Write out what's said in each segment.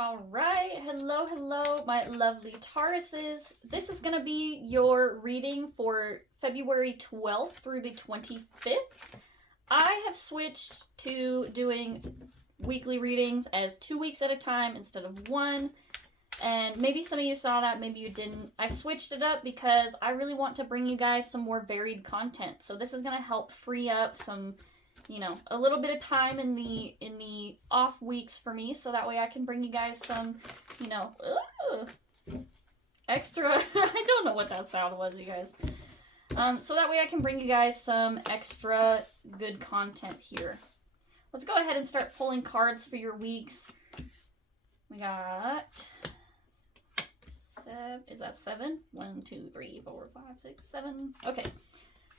All right, hello, my lovely Tauruses. This is going to be your reading for February 12th through the 25th. I have switched to doing weekly readings as 2 weeks at a time instead of one. And maybe some of you saw that, maybe you didn't. I switched it up because I really want to bring you guys some more varied content. So this is going to help free up some, a little bit of time in the off weeks for me, so that way I can bring you guys some, extra. I don't know what that sound was, you guys. So that way I can bring you guys some extra good content here. Let's go ahead and start pulling cards for your weeks. We got is that 7? 1, 2, 3, 4, 5, 6, 7. Okay.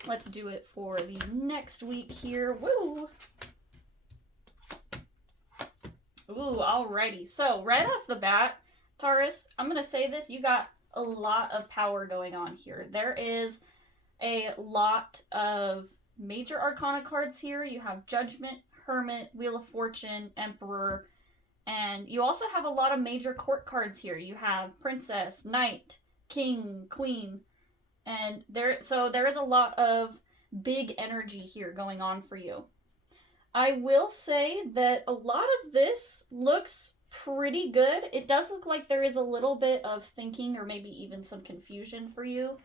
Let's do it for the next week here. Woo! Ooh, alrighty. So, right off the bat, Taurus, I'm going to say this. You got a lot of power going on here. There is a lot of major arcana cards here. You have Judgment, Hermit, Wheel of Fortune, Emperor, and you also have a lot of major court cards here. You have Princess, Knight, King, Queen, and there is a lot of big energy here going on for you. I will say that a lot of this looks pretty good. It does look like there is a little bit of thinking or maybe even some confusion for you.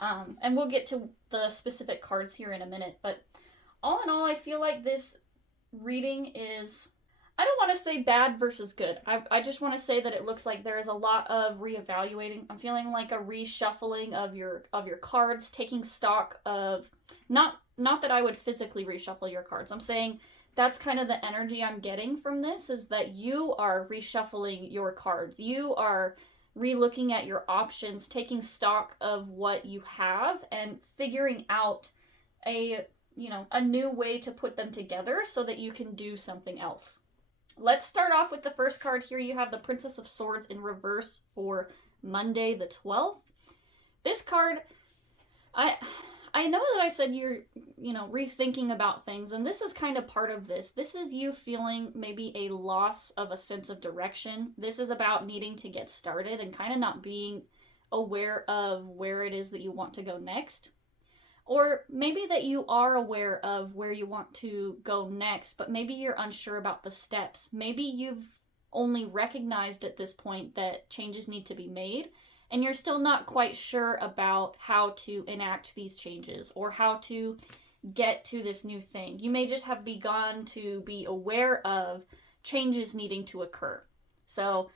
And we'll get to the specific cards here in a minute. But all in all, I feel like this reading is, I don't want to say bad versus good. I just want to say that it looks like there is a lot of reevaluating. I'm feeling like a reshuffling of your cards, taking stock of, not that I would physically reshuffle your cards. I'm saying that's kind of the energy I'm getting from this, is that you are reshuffling your cards. You are relooking at your options, taking stock of what you have and figuring out a new way to put them together so that you can do something else. Let's start off with the first card here. You have the Princess of Swords in reverse for Monday the 12th. This card, I know that I said you're, rethinking about things, and this is kind of part of this. This is you feeling maybe a loss of a sense of direction. This is about needing to get started and kind of not being aware of where it is that you want to go next. Or maybe that you are aware of where you want to go next, but maybe you're unsure about the steps. Maybe you've only recognized at this point that changes need to be made, and you're still not quite sure about how to enact these changes or how to get to this new thing. You may just have begun to be aware of changes needing to occur. So,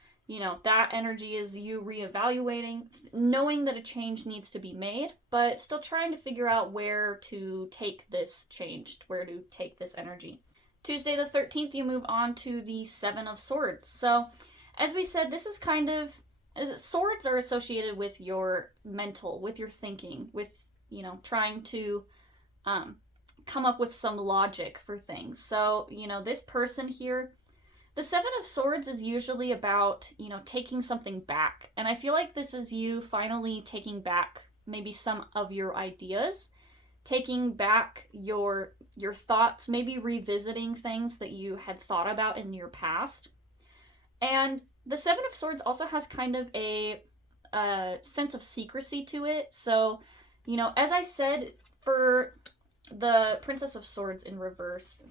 that energy is you reevaluating, knowing that a change needs to be made, but still trying to figure out where to take this change, where to take this energy. Tuesday the 13th, you move on to the Seven of Swords. So, as we said, this is kind of, swords are associated with your mental, with your thinking, with, trying to come up with some logic for things. So, this person here, the Seven of Swords is usually about, taking something back. And I feel like this is you finally taking back maybe some of your ideas, taking back your thoughts, maybe revisiting things that you had thought about in your past. And the Seven of Swords also has kind of a sense of secrecy to it. So, as I said, for the Princess of Swords in reverse,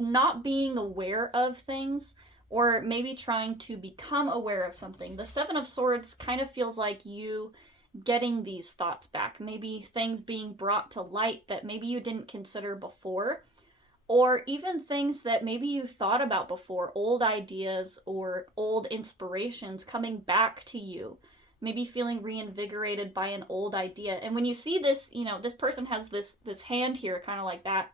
not being aware of things, or maybe trying to become aware of something. The Seven of Swords kind of feels like you getting these thoughts back. Maybe things being brought to light that maybe you didn't consider before, or even things that maybe you thought about before, old ideas or old inspirations coming back to you. Maybe feeling reinvigorated by an old idea. And when you see this, this person has this hand here, kind of like that.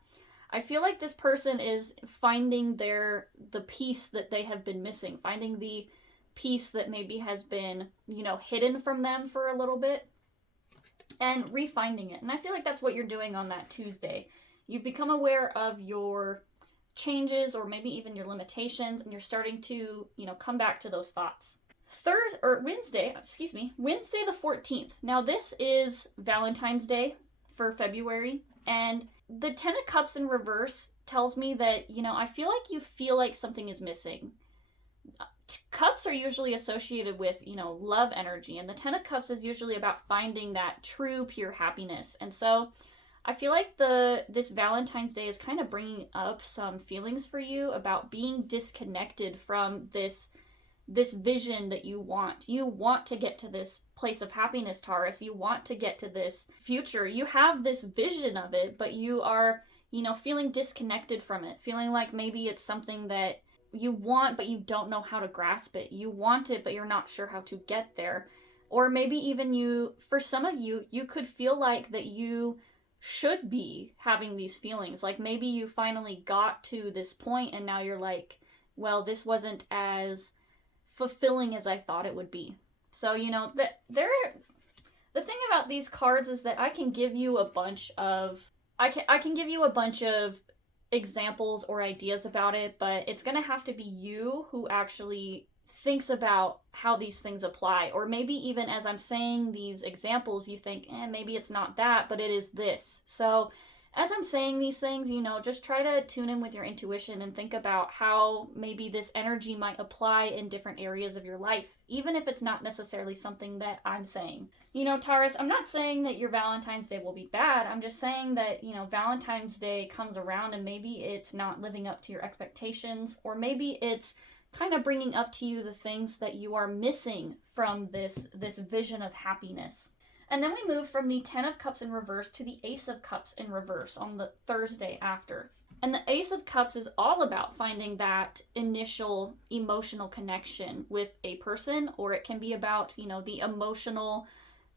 I feel like this person is finding the piece that they have been missing, finding the piece that maybe has been, hidden from them for a little bit, and refinding it. And I feel like that's what you're doing on that Tuesday. You've become aware of your changes or maybe even your limitations, and you're starting to, come back to those thoughts. Wednesday the 14th. Now this is Valentine's Day for February, and the Ten of Cups in reverse tells me that, I feel like you feel like something is missing. Cups Cups are usually associated with, love energy, and the Ten of Cups is usually about finding that true, pure happiness. And so I feel like this Valentine's Day is kind of bringing up some feelings for you about being disconnected from this vision that you want. You want to get to this place of happiness, Taurus. You want to get to this future. You have this vision of it, but you are, feeling disconnected from it, feeling like maybe it's something that you want, but you don't know how to grasp it. You want it, but you're not sure how to get there. Or maybe even for some of you, you could feel like that you should be having these feelings. Like maybe you finally got to this point and now you're like, well, this wasn't as fulfilling as I thought it would be. So, the thing about these cards is that I can give you a bunch of examples or ideas about it, but it's going to have to be you who actually thinks about how these things apply. Or maybe even as I'm saying these examples, you think, maybe it's not that, but it is this. So as I'm saying these things, just try to tune in with your intuition and think about how maybe this energy might apply in different areas of your life, even if it's not necessarily something that I'm saying. Taurus, I'm not saying that your Valentine's Day will be bad. I'm just saying that, Valentine's Day comes around and maybe it's not living up to your expectations, or maybe it's kind of bringing up to you the things that you are missing from this vision of happiness. And then we move from the Ten of Cups in reverse to the Ace of Cups in reverse on the Thursday after. And the Ace of Cups is all about finding that initial emotional connection with a person, or it can be about, the emotional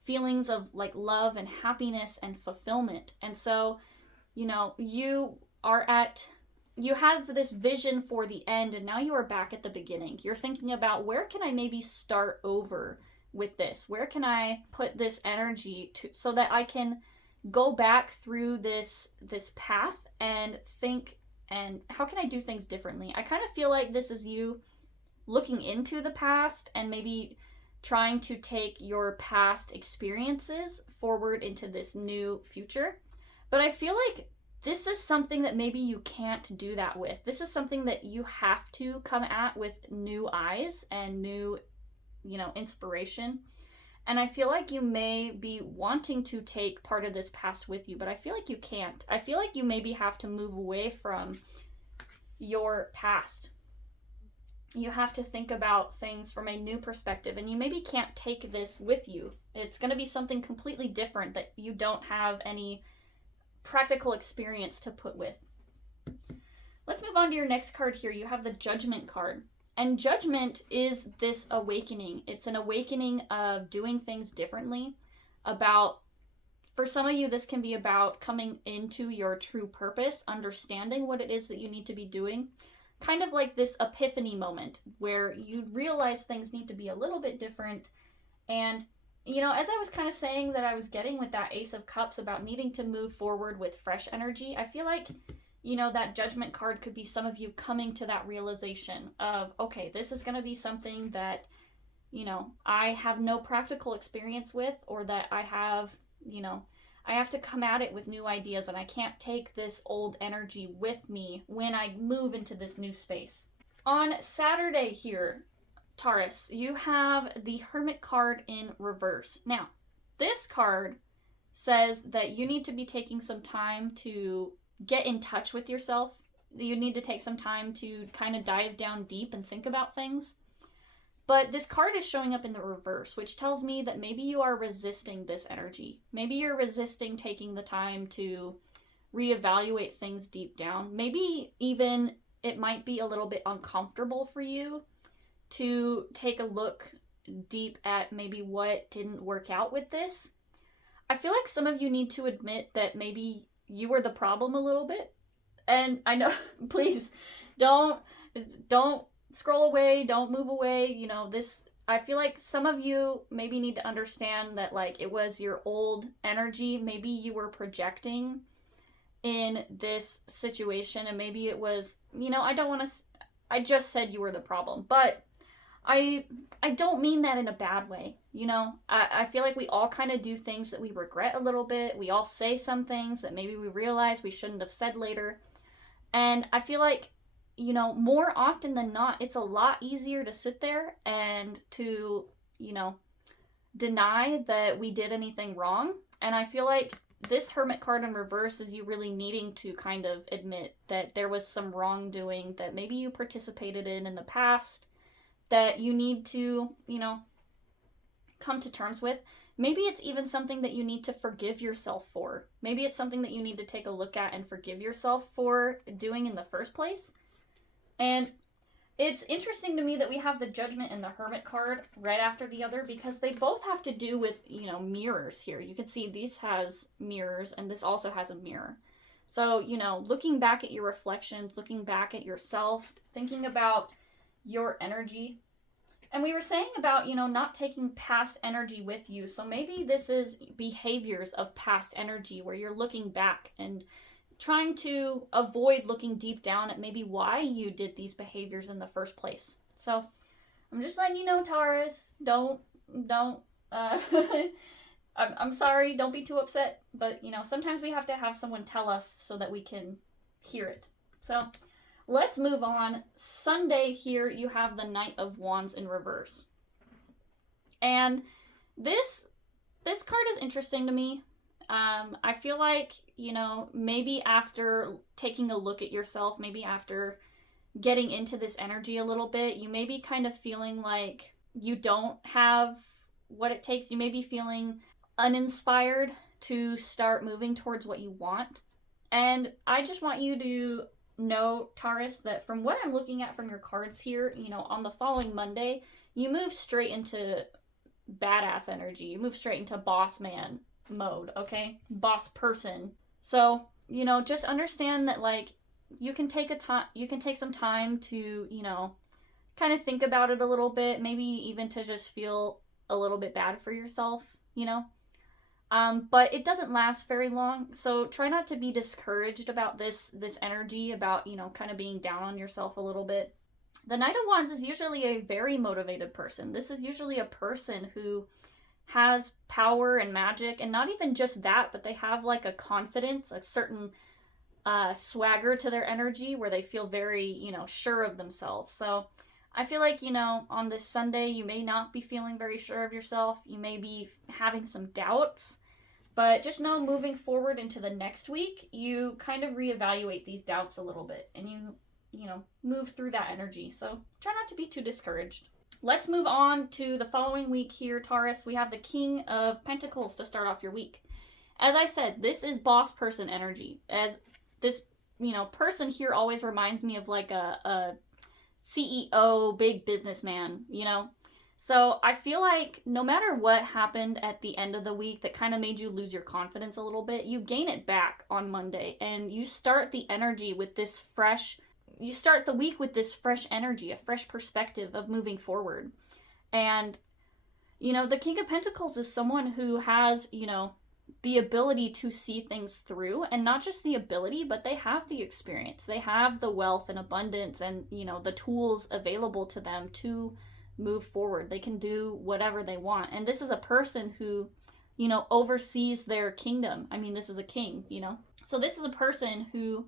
feelings of like love and happiness and fulfillment. And so, you have this vision for the end, and now you are back at the beginning. You're thinking about, where can I maybe start over with this? Where can I put this energy so that I can go back through this path and think, and how can I do things differently? I kind of feel like this is you looking into the past and maybe trying to take your past experiences forward into this new future. But I feel like this is something that maybe you can't do that with. This is something that you have to come at with new eyes and new, inspiration. And I feel like you may be wanting to take part of this past with you, but I feel like you can't. I feel like you maybe have to move away from your past. You have to think about things from a new perspective, and you maybe can't take this with you. It's going to be something completely different that you don't have any practical experience to put with. Let's move on to your next card here. You have the Judgment card. And Judgment is this awakening. It's an awakening of doing things differently. For some of you, this can be about coming into your true purpose, understanding what it is that you need to be doing. Kind of like this epiphany moment where you realize things need to be a little bit different. And, as I was kind of saying that I was getting with that Ace of Cups about needing to move forward with fresh energy, I feel like that Judgment card could be some of you coming to that realization of, okay, this is going to be something that, I have no practical experience with, or that I have to come at it with new ideas, and I can't take this old energy with me when I move into this new space. On Saturday here, Taurus, you have the Hermit card in reverse. Now, this card says that you need to be taking some time to get in touch with yourself. You need to take some time to kind of dive down deep and think about things. But this card is showing up in the reverse, which tells me that maybe you are resisting this energy. Maybe you're resisting taking the time to reevaluate things deep down. Maybe even it might be a little bit uncomfortable for you to take a look deep at maybe what didn't work out with this. I feel like some of you need to admit that maybe you were the problem a little bit. And I know, please don't scroll away, don't move away. I feel like some of you maybe need to understand that like it was your old energy. Maybe you were projecting in this situation, and maybe it was, I just said you were the problem, but I don't mean that in a bad way. I feel like we all kind of do things that we regret a little bit. We all say some things that maybe we realize we shouldn't have said later. And I feel like you know, more often than not, it's a lot easier to sit there and to, you know, deny that we did anything wrong. And I feel like this Hermit card in reverse is you really needing to kind of admit that there was some wrongdoing that maybe you participated in the past that you need to, you know, come to terms with. Maybe it's even something that you need to forgive yourself for. Maybe it's something that you need to take a look at and forgive yourself for doing in the first place. And it's interesting to me that we have the Judgment and the Hermit card right after the other, because they both have to do with, you know, mirrors here. You can see this has mirrors and this also has a mirror. So, you know, looking back at your reflections, looking back at yourself, thinking about your energy. And we were saying about, you know, not taking past energy with you. So maybe this is behaviors of past energy where you're looking back and trying to avoid looking deep down at maybe why you did these behaviors in the first place. So I'm just letting you know, Taurus, don't, I'm sorry, don't be too upset, but, you know, sometimes we have to have someone tell us so that we can hear it. So let's move on. Sunday here, you have the Knight of Wands in reverse. And this card is interesting to me. I feel like, you know, maybe after taking a look at yourself, maybe after getting into this energy a little bit, you may be kind of feeling like you don't have what it takes. You may be feeling uninspired to start moving towards what you want. And I just want you to know, Taurus, that from what I'm looking at from your cards here, you know, on the following Monday, you move straight into badass energy. You move straight into boss man mode, okay? Boss person. So, you know, just understand that, like, you can take some time to, you know, kind of think about it a little bit, maybe even to just feel a little bit bad for yourself, you know? But it doesn't last very long, so try not to be discouraged about this energy, about, you know, kind of being down on yourself a little bit. The Knight of Wands is usually a very motivated person. This is usually a person who has power and magic, and not even just that, but they have like a confidence, a certain swagger to their energy where they feel very, you know, sure of themselves. So I feel like, you know, on this Sunday, you may not be feeling very sure of yourself. You may be having some doubts, but just know moving forward into the next week, you kind of reevaluate these doubts a little bit and you know, move through that energy. So try not to be too discouraged. Let's move on to the following week here, Taurus. We have the King of Pentacles to start off your week. As I said, this is boss person energy. As this, you know, person here always reminds me of like a CEO, big businessman, you know? So I feel like no matter what happened at the end of the week that kind of made you lose your confidence a little bit, you gain it back on Monday and you start the energy with this you start the week with this fresh energy, a fresh perspective of moving forward. And, you know, the King of Pentacles is someone who has, you know, the ability to see things through, and not just the ability, but they have the experience. They have the wealth and abundance and, you know, the tools available to them to move forward. They can do whatever they want. And this is a person who, you know, oversees their kingdom. I mean, this is a king, you know? So this is a person who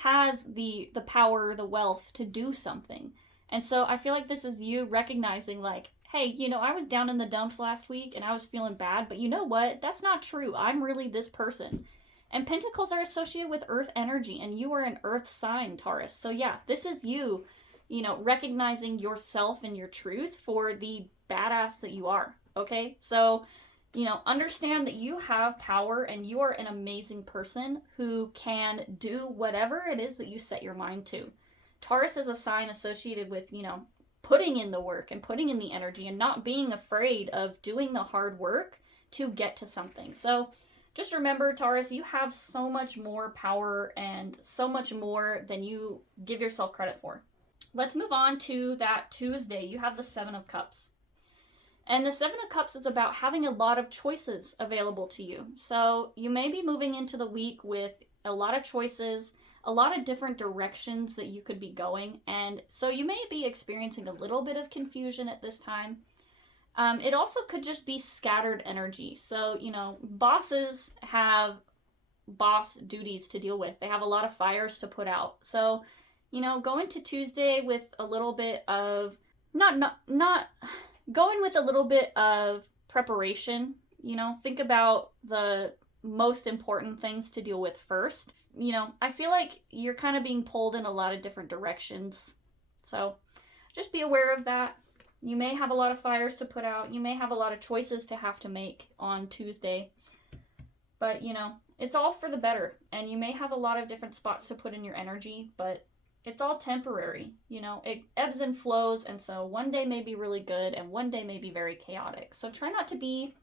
has the power, the wealth to do something. And so I feel like this is you recognizing like, hey, you know, I was down in the dumps last week and I was feeling bad, but you know what? That's not true. I'm really this person. And Pentacles are associated with earth energy, and you are an earth sign, Taurus. So yeah, this is you, you know, recognizing yourself and your truth for the badass that you are, okay? So, you know, understand that you have power and you are an amazing person who can do whatever it is that you set your mind to. Taurus is a sign associated with, you know, putting in the work and putting in the energy and not being afraid of doing the hard work to get to something. So just remember, Taurus, you have so much more power and so much more than you give yourself credit for. Let's move on to that Tuesday. You have the Seven of Cups. And the Seven of Cups is about having a lot of choices available to you. So you may be moving into the week with a lot of choices, a lot of different directions that you could be going. And so you may be experiencing a little bit of confusion at this time. It also could just be scattered energy. So, you know, bosses have boss duties to deal with. They have a lot of fires to put out. So you know, go into Tuesday with a little bit of, not going with a little bit of preparation. You know, think about the most important things to deal with first. You know, I feel like you're kind of being pulled in a lot of different directions. So just be aware of that. You may have a lot of fires to put out. You may have a lot of choices to have to make on Tuesday. But, you know, it's all for the better. And you may have a lot of different spots to put in your energy, but it's all temporary. You know, it ebbs and flows. And so one day may be really good and one day may be very chaotic. So try not to be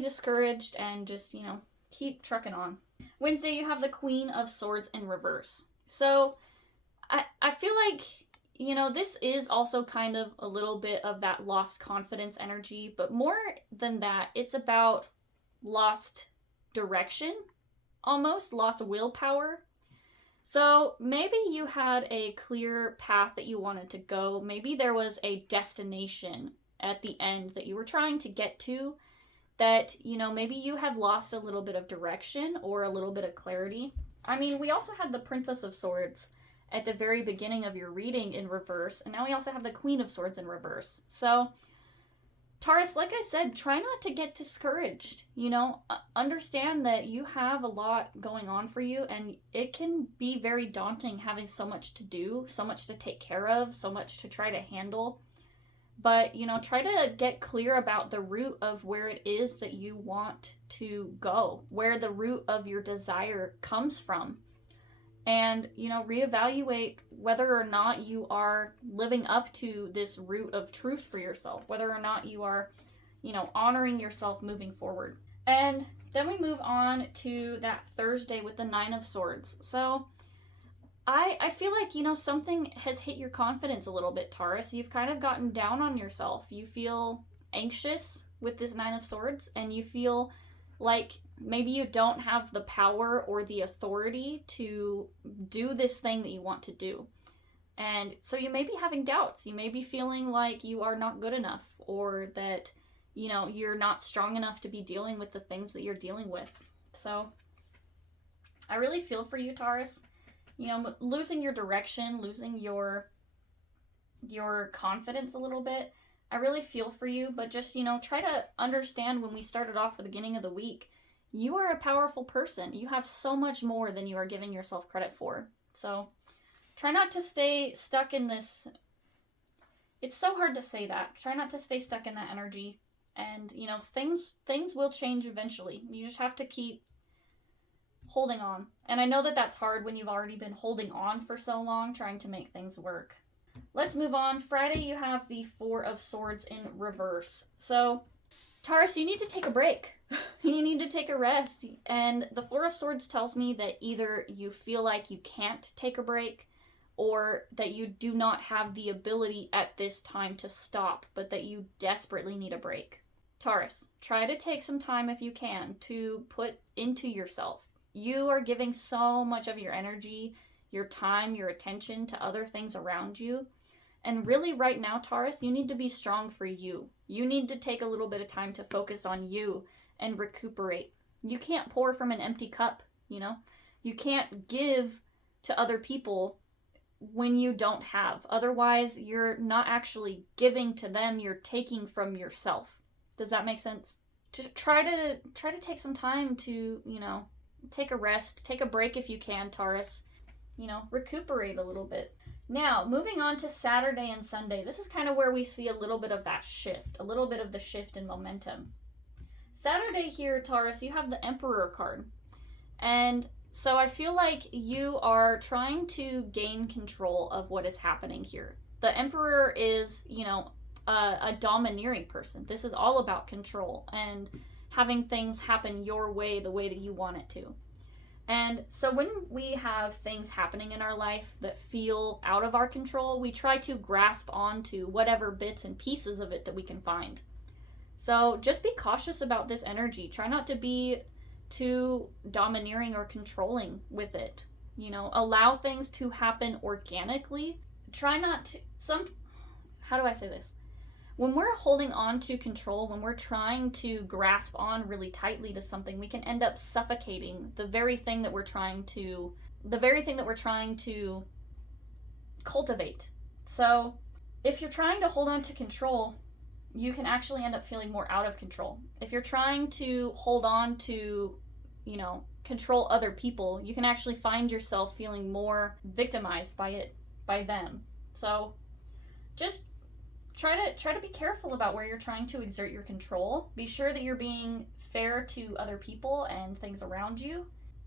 discouraged and just, you know, keep trucking on. Wednesday, you have the Queen of Swords in reverse. So I feel like, you know, this is also kind of a little bit of that lost confidence energy, but more than that, it's about lost direction, almost lost willpower. So maybe you had a clear path that you wanted to go. Maybe there was a destination at the end that you were trying to get to that, you know, maybe you have lost a little bit of direction or a little bit of clarity. I mean, we also had the Princess of Swords at the very beginning of your reading in reverse, and now we also have the Queen of Swords in reverse. So, Taurus, like I said, try not to get discouraged. You know, understand that you have a lot going on for you, and it can be very daunting having so much to do, so much to take care of, so much to try to handle. But, you know, try to get clear about the root of where it is that you want to go, where the root of your desire comes from. And, you know, reevaluate whether or not you are living up to this root of truth for yourself, whether or not you are, you know, honoring yourself moving forward. And then we move on to that Thursday with the Nine of Swords. So I feel like, you know, something has hit your confidence a little bit, Taurus. You've kind of gotten down on yourself. You feel anxious with this Nine of Swords, and you feel like maybe you don't have the power or the authority to do this thing that you want to do. And so you may be having doubts. You may be feeling like you are not good enough, or that, you know, you're not strong enough to be dealing with the things that you're dealing with. So I really feel for you, Taurus. You know, losing your direction, losing your confidence a little bit. I really feel for you, but just, you know, try to understand when we started off the beginning of the week, you are a powerful person. You have so much more than you are giving yourself credit for. So try not to stay stuck in this. It's so hard to say that. Try not to stay stuck in that energy. And, you know, things will change eventually. You just have to keep holding on. And I know that that's hard when you've already been holding on for so long, trying to make things work. Let's move on. Friday, you have the Four of Swords in reverse. So, Taurus, you need to take a break. You need to take a rest. And the Four of Swords tells me that either you feel like you can't take a break, or that you do not have the ability at this time to stop, but that you desperately need a break. Taurus, try to take some time if you can to put into yourself. You are giving so much of your energy, your time, your attention to other things around you. And really right now, Taurus, you need to be strong for you. You need to take a little bit of time to focus on you and recuperate. You can't pour from an empty cup, you know? You can't give to other people when you don't have. Otherwise, you're not actually giving to them, you're taking from yourself. Does that make sense? Just try to take some time to, you know, take a rest, take a break if you can, Taurus. You know, recuperate a little bit. Now, moving on to Saturday and Sunday. This is kind of where we see a little bit of that shift, a little bit of the shift in momentum. Saturday here, Taurus, you have the Emperor card. And so I feel like you are trying to gain control of what is happening here. The Emperor is, you know, a domineering person. This is all about control and having things happen your way, the way that you want it to. And so when we have things happening in our life that feel out of our control, we try to grasp onto whatever bits and pieces of it that we can find. So just be cautious about this energy. Try not to be too domineering or controlling with it. You know, allow things to happen organically. Try not to, how do I say this? When we're holding on to control, when we're trying to grasp on really tightly to something, we can end up suffocating the very thing that we're trying to cultivate. So if you're trying to hold on to control, you can actually end up feeling more out of control. If you're trying to hold on to, control other people, you can actually find yourself feeling more victimized by them. So just try to be careful about where you're trying to exert your control. Be sure that you're being fair to other people and things around you.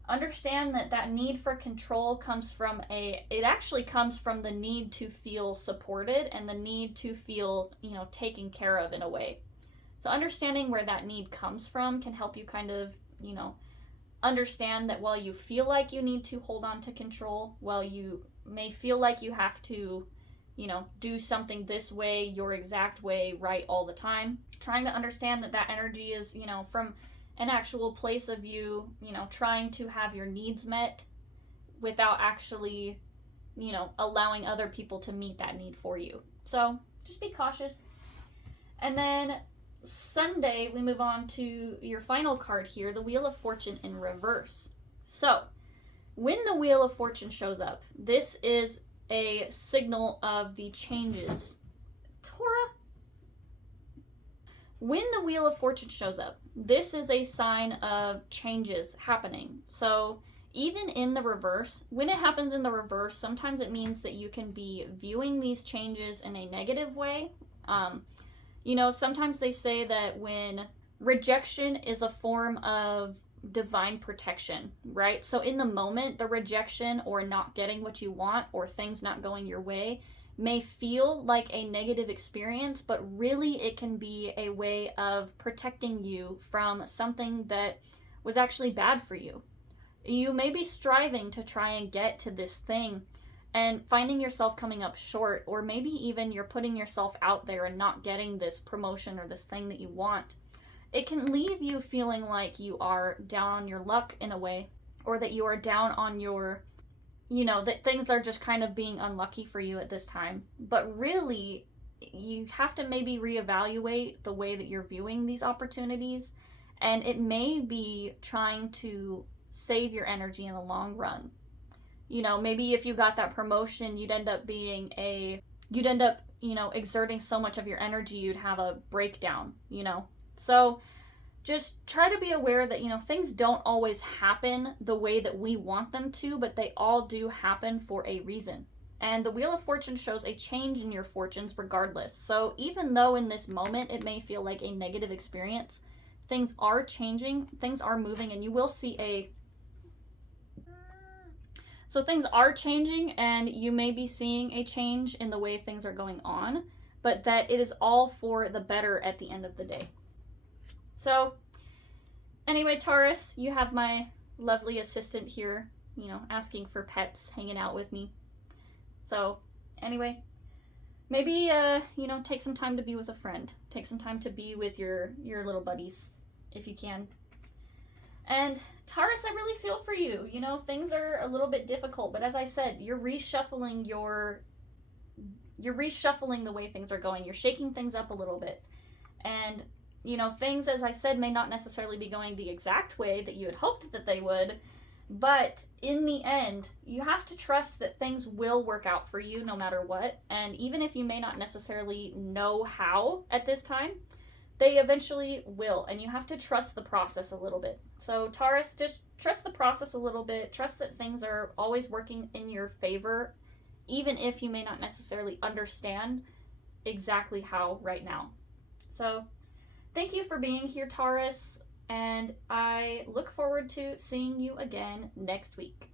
Understand that need for control comes from the need to feel supported and the need to feel, taken care of in a way. So understanding where that need comes from can help you kind of, understand that while you feel like you need to hold on to control, while you may feel like you have to, do something this way, your exact way, right all the time, trying to understand that energy is, from an actual place of you, trying to have your needs met without actually, allowing other people to meet that need for you. So just be cautious. And then Sunday, we move on to your final card here, the Wheel of Fortune in reverse. So when the Wheel of Fortune shows up, this is a signal of the changes. Tora? When the Wheel of Fortune shows up, this is a sign of changes happening. So even in the reverse, when it happens in the reverse, sometimes it means that you can be viewing these changes in a negative way. Sometimes they say that when rejection is a form of divine protection, right? So in the moment, the rejection or not getting what you want or things not going your way may feel like a negative experience, but really it can be a way of protecting you from something that was actually bad for you. You may be striving to try and get to this thing and finding yourself coming up short, or maybe even you're putting yourself out there and not getting this promotion or this thing that you want. It can leave you feeling like you are down on your luck in a way, or that you are down on your, that things are just kind of being unlucky for you at this time. But really, you have to maybe reevaluate the way that you're viewing these opportunities, and it may be trying to save your energy in the long run. Maybe if you got that promotion, you'd end up exerting so much of your energy, you'd have a breakdown, So just try to be aware that, things don't always happen the way that we want them to, but they all do happen for a reason. And the Wheel of Fortune shows a change in your fortunes regardless. So even though in this moment it may feel like a negative experience, things are changing, things are moving, and you will see So things are changing, and you may be seeing a change in the way things are going on, but that it is all for the better at the end of the day. So anyway, Taurus, you have my lovely assistant here, asking for pets, hanging out with me. So anyway, maybe, take some time to be with a friend. Take some time to be with your little buddies, if you can. And Taurus, I really feel for you. Things are a little bit difficult, but as I said, you're reshuffling the way things are going. You're shaking things up a little bit. And, things, as I said, may not necessarily be going the exact way that you had hoped that they would, but in the end, you have to trust that things will work out for you no matter what. And even if you may not necessarily know how at this time, they eventually will, and you have to trust the process a little bit. So Taurus, just trust the process a little bit. Trust that things are always working in your favor, even if you may not necessarily understand exactly how right now. So thank you for being here, Taurus, and I look forward to seeing you again next week.